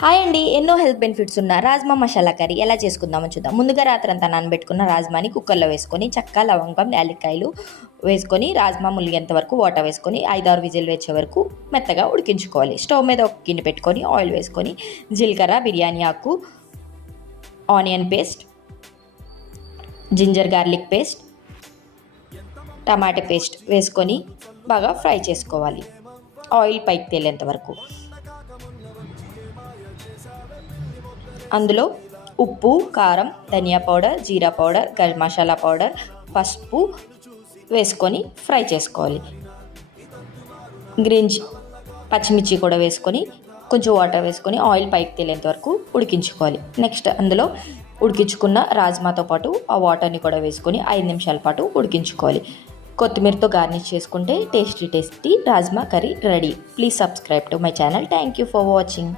Hi అండి. ఎన్నో health benefits ఉన్న రాజ్మా మసాలా కర్రీ ఎలా చేసుకుందామో చూద్దాం. ముందుగా రాత్రంతా నానబెట్టుకున్న రాజ్మాని కుక్కర్లో వేసుకొని చెక్క, లవంగం, యాలక్కాయలు వేసుకొని రాజ్మా ములిగేంత వరకు వాటర్ వేసుకొని 5-6 విజిల్ వచ్చే వరకు మెత్తగా ఉడికించుకోవాలి. స్టవ్ మీద ఒక గిన్నె పెట్టుకొని ఆయిల్ వేసుకొని జీలకర్ర, బిర్యానీ ఆకు, onion paste, ginger garlic paste, టమాటా పేస్ట్ వేసుకొని బాగా ఫ్రై చేసుకోవాలి ఆయిల్ పైకి తేలేంత వరకు. అందులో ఉప్పు, కారం, ధనియా పౌడర్, జీరా పౌడర్, గరం మసాలా పౌడర్, పసుపు వేసుకొని ఫ్రై చేసుకోవాలి. పచ్చిమిర్చి కూడా వేసుకొని కొంచెం వాటర్ వేసుకొని ఆయిల్ పైకి తేలేంత వరకు ఉడికించుకోవాలి. నెక్స్ట్ అందులో ఉడికించుకున్న రాజ్మాతో పాటు ఆ వాటర్ని కూడా వేసుకొని 5 నిమిషాల పాటు ఉడికించుకోవాలి. కొత్తిమీరతో గార్నిష్ చేసుకుంటే tasty rajma curry ready. Please subscribe to my channel. Thank you for watching.